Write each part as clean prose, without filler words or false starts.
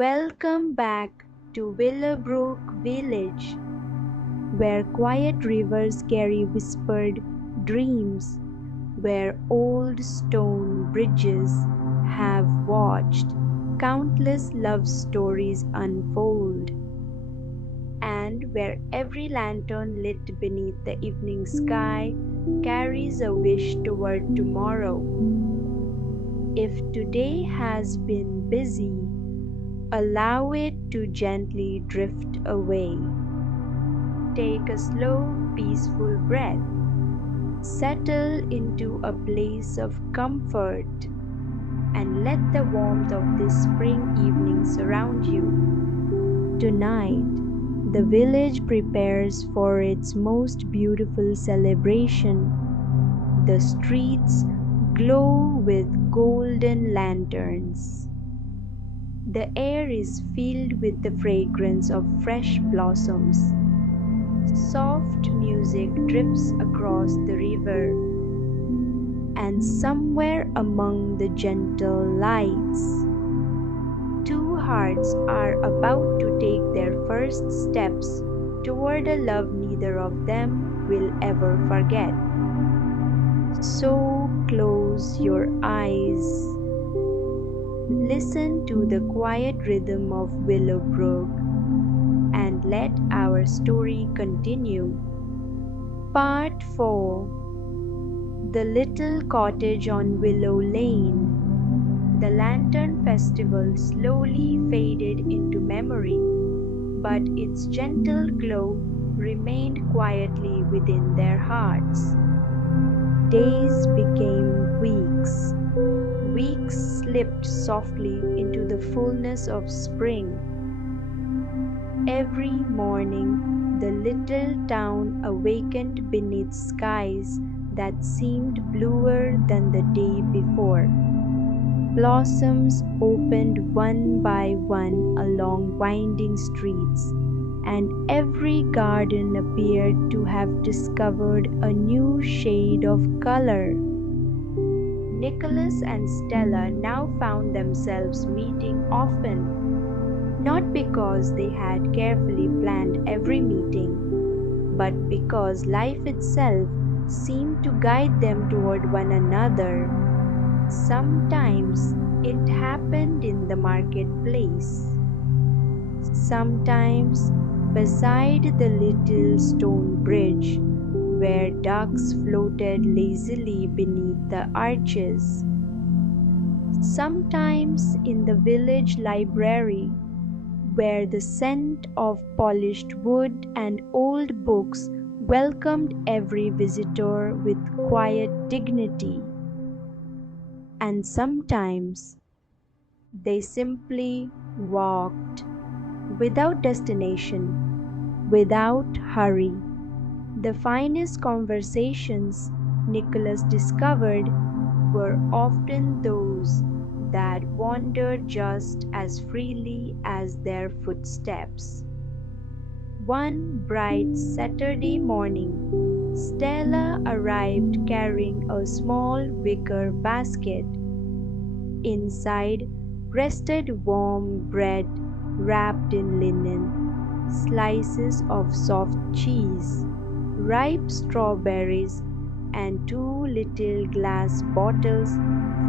Welcome back to Willowbrook Village, where quiet rivers carry whispered dreams, where old stone bridges have watched countless love stories unfold, and where every lantern lit beneath the evening sky carries a wish toward tomorrow. If today has been busy, allow it to gently drift away. Take a slow, peaceful breath. Settle into a place of comfort and let the warmth of this spring evening surround you. Tonight, the village prepares for its most beautiful celebration. The streets glow with golden lanterns. The air is filled with the fragrance of fresh blossoms. Soft music drifts across the river, and somewhere among the gentle lights, two hearts are about to take their first steps toward a love neither of them will ever forget. So close your eyes. Listen to the quiet rhythm of Willowbrook and let our story continue. Part 4. The Little Cottage on Willow Lane. The Lantern Festival slowly faded into memory, but its gentle glow remained quietly within their hearts. Days became weeks. Weeks slipped softly into the fullness of spring. Every morning, the little town awakened beneath skies that seemed bluer than the day before. Blossoms opened one by one along winding streets, and every garden appeared to have discovered a new shade of color. Nicholas and Stella now found themselves meeting often, not because they had carefully planned every meeting, but because life itself seemed to guide them toward one another. Sometimes it happened in the marketplace, sometimes beside the little stone bridge where ducks floated lazily beneath the arches, sometimes in the village library where the scent of polished wood and old books welcomed every visitor with quiet dignity. And sometimes they simply walked without destination, without hurry. The finest conversations, Nicholas discovered, were often those that wandered just as freely as their footsteps. One bright Saturday morning, Stella arrived carrying a small wicker basket. Inside rested warm bread wrapped in linen, slices of soft cheese, ripe strawberries, and two little glass bottles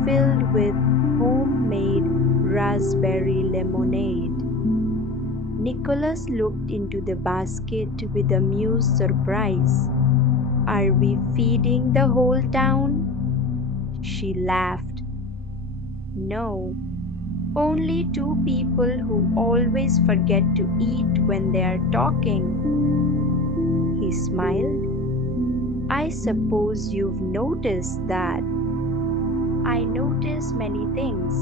filled with homemade raspberry lemonade. Nicholas looked into the basket with amused surprise. "Are we feeding the whole town?" She laughed. "No, only two people who always forget to eat when they are talking." He smiled. "I suppose you've noticed that." "I notice many things."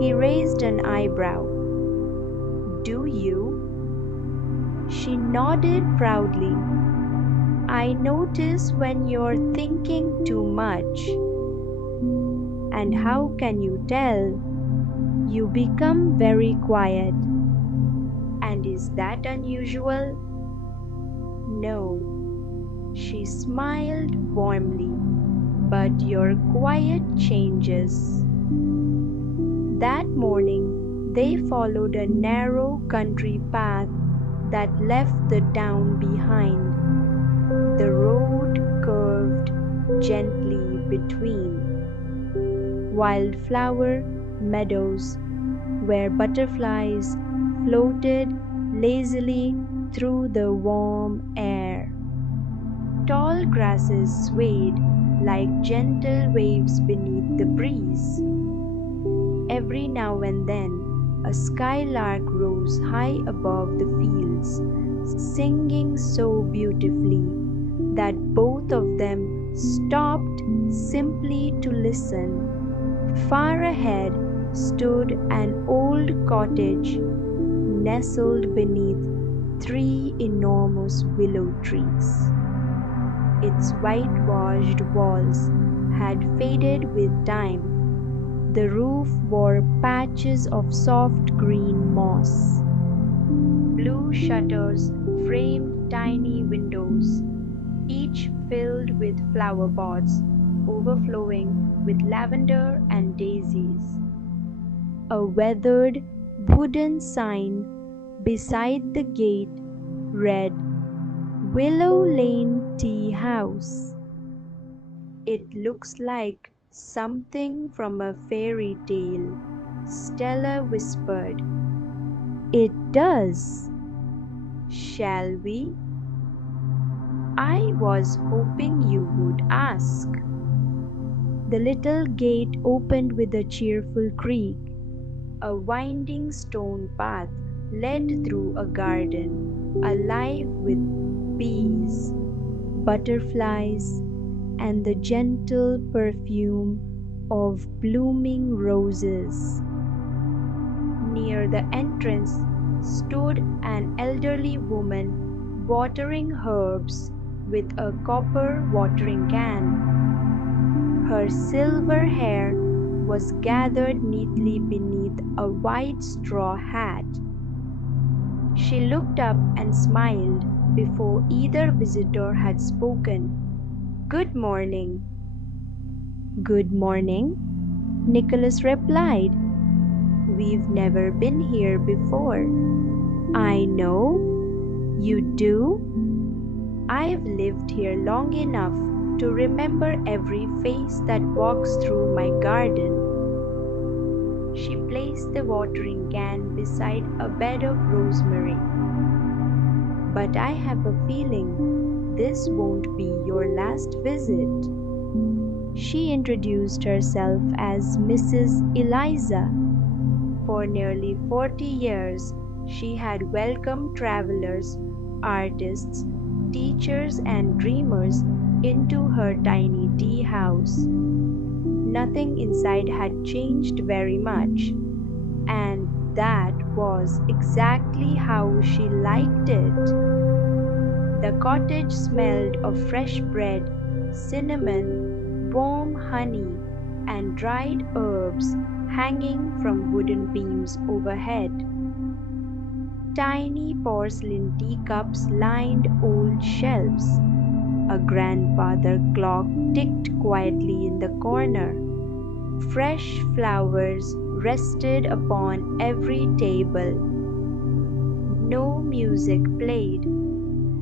He raised an eyebrow. "Do you?" She nodded proudly. "I notice when you're thinking too much." "And how can you tell?" "You become very quiet." "And is that unusual?" "No." She smiled warmly. "But your quiet changes." That morning, They followed a narrow country path that left the town behind. The road curved gently between wildflower meadows where butterflies floated lazily through the warm air. Tall grasses swayed like gentle waves beneath the breeze. Every now and then, a skylark rose high above the fields, singing so beautifully that both of them stopped simply to listen. Far ahead stood an old cottage nestled beneath three enormous willow trees. Its whitewashed walls had faded with time. The roof bore patches of soft green moss. Blue shutters framed tiny windows, each filled with flower pots overflowing with lavender and daisies. A weathered wooden sign beside the gate read Willow Lane Tea House. It looks like something from a fairy tale, Stella whispered. It does. Shall we? I was hoping you would ask. The little gate opened with a cheerful creak. A winding stone path led through a garden, alive with bees, butterflies, and the gentle perfume of blooming roses. Near the entrance stood an elderly woman watering herbs with a copper watering can. Her silver hair was gathered neatly beneath a white straw hat. She looked up and smiled before either visitor had spoken. Good morning. Good morning, Nicholas replied. We've never been here before. I know. You do? I've lived here long enough to remember every face that walks through my garden. She placed the watering can beside a bed of rosemary. But I have a feeling this won't be your last visit. She introduced herself as Mrs. Eliza. For nearly 40 years, she had welcomed travelers, artists, teachers, and dreamers into her tiny tea house. Nothing inside had changed very much, and that was exactly how she liked it. The cottage smelled of fresh bread, cinnamon, warm honey, and dried herbs hanging from wooden beams overhead. Tiny porcelain teacups lined old shelves. A grandfather clock ticked quietly in the corner. Fresh flowers rested upon every table. No music played,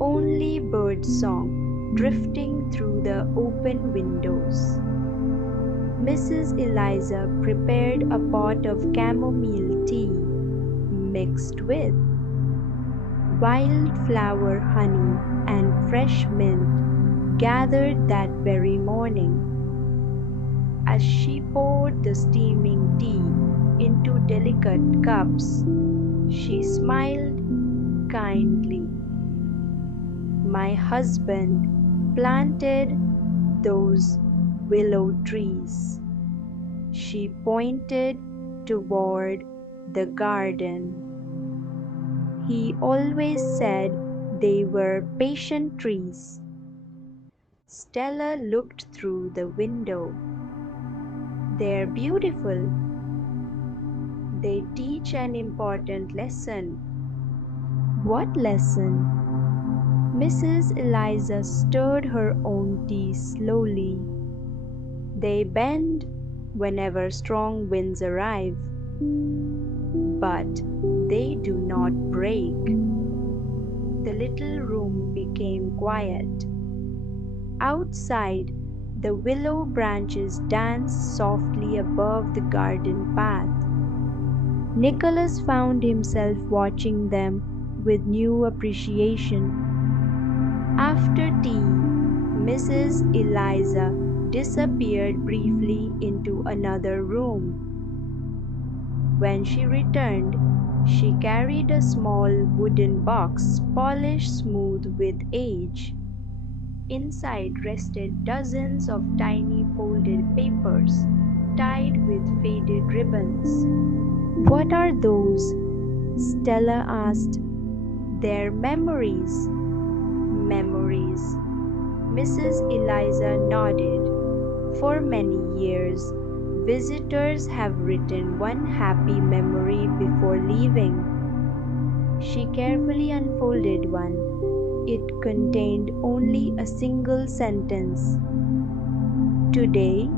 only birdsong drifting through the open windows. Mrs. Eliza prepared a pot of chamomile tea mixed with wildflower honey and fresh mint gathered that very morning. As she poured the steaming tea into delicate cups, she smiled kindly. My husband planted those willow trees. She pointed toward the garden. He always said they were patient trees. Stella looked through the window. They're beautiful. They teach an important lesson. What lesson? Mrs. Eliza stirred her own tea slowly. They bend whenever strong winds arrive, but they do not break. The little room became quiet. Outside, the willow branches danced softly above the garden path. Nicholas found himself watching them with new appreciation. After tea, Mrs. Eliza disappeared briefly into another room. When she returned, she carried a small wooden box polished smooth with age. Inside rested dozens of tiny folded papers tied with faded ribbons. "What are those?" Stella asked. "They're memories." "Memories." Mrs. Eliza nodded. "For many years, visitors have written one happy memory before leaving." She carefully unfolded one. It contained only a single sentence. "Today,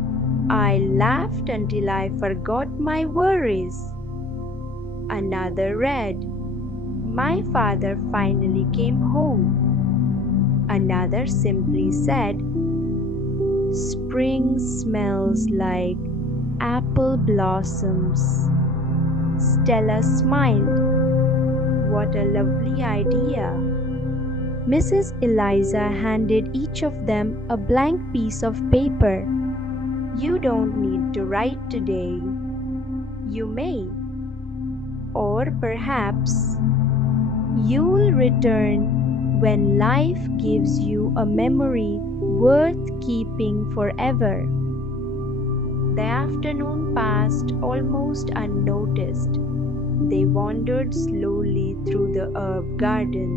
I laughed until I forgot my worries." Another read, "My father finally came home." Another simply said, "Spring smells like apple blossoms." Stella smiled. "What a lovely idea." Mrs. Eliza handed each of them a blank piece of paper. "You don't need to write today. You may. Or perhaps you'll return when life gives you a memory worth keeping forever." The afternoon passed almost unnoticed. They wandered slowly through the herb garden.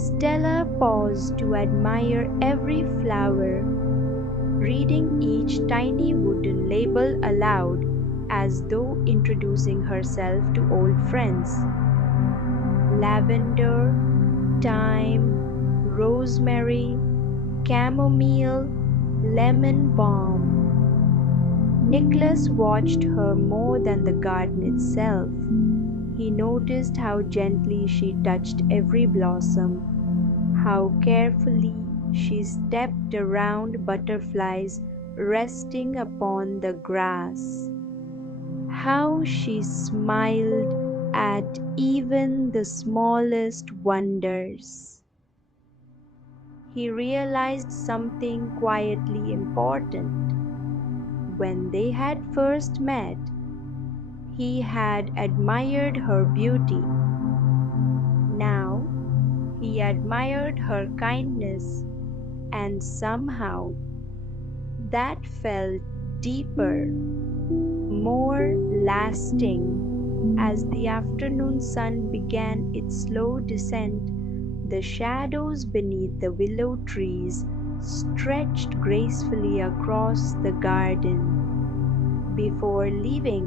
Stella paused to admire every flower, reading each tiny wooden label aloud as though introducing herself to old friends. Lavender, thyme, rosemary, chamomile, lemon balm. Nicholas watched her more than the garden itself. He noticed how gently she touched every blossom, how carefully she stepped around butterflies resting upon the grass, how she smiled at even the smallest wonders. He realized something quietly important. When they had first met, he had admired her beauty. Now he admired her kindness, and somehow that felt deeper, more lasting. As the afternoon sun began its slow descent, the shadows beneath the willow trees stretched gracefully across the garden. Before leaving,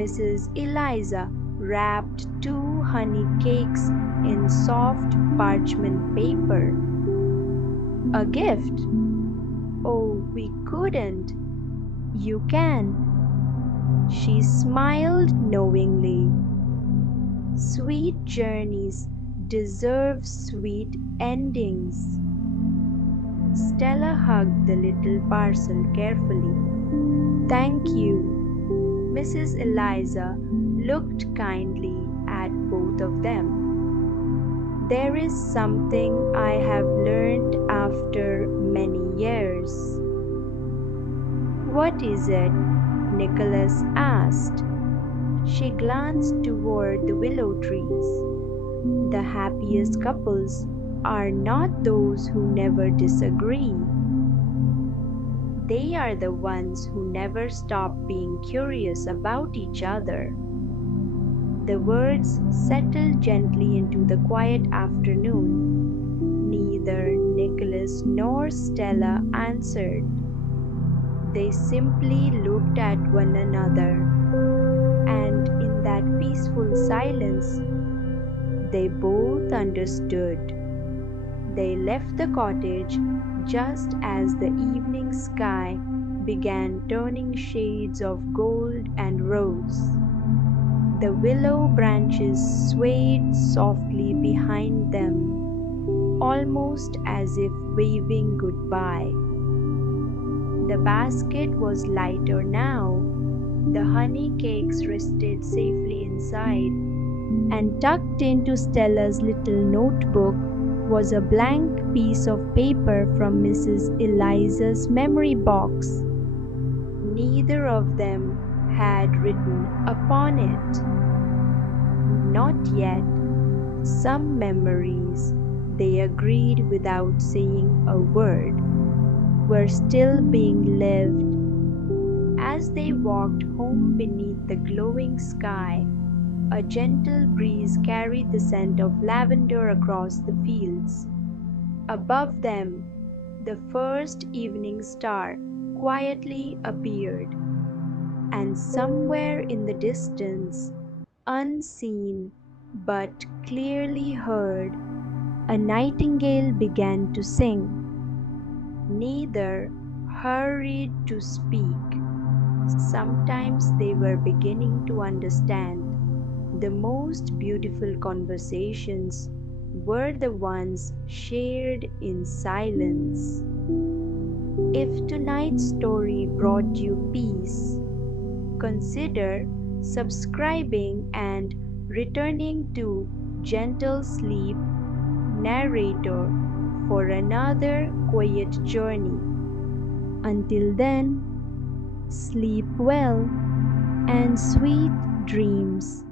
Mrs. Eliza wrapped 2 honey cakes in soft parchment paper. "A gift?" "Oh, we couldn't." "You can." She smiled knowingly. Sweet journeys deserve sweet endings. Stella hugged the little parcel carefully. "Thank you." Mrs. Eliza looked kindly at both of them. "There is something I have learned after many years." "What is it?" Nicholas asked. She glanced toward the willow trees. "The happiest couples are not those who never disagree. They are the ones who never stop being curious about each other." The words settled gently into the quiet afternoon. Neither Nicholas nor Stella answered. They simply looked at one another, and in that peaceful silence, they both understood. They left the cottage just as the evening sky began turning shades of gold and rose. The willow branches swayed softly behind them, almost as if waving goodbye. The basket was lighter now. The honey cakes rested safely inside, and tucked into Stella's little notebook was a blank piece of paper from Mrs. Eliza's memory box. Neither of them had written upon it. Not yet. Some memories, they agreed without saying a word, were still being lived. As they walked home beneath the glowing sky, a gentle breeze carried the scent of lavender across the fields. Above them, the first evening star quietly appeared, and somewhere in the distance, unseen but clearly heard, a nightingale began to sing. Neither hurried to speak. Sometimes they were beginning to understand. The most beautiful conversations were the ones shared in silence. If tonight's story brought you peace, consider subscribing and returning to Gentle Sleep Narrator for another quiet journey. Until then, sleep well and sweet dreams.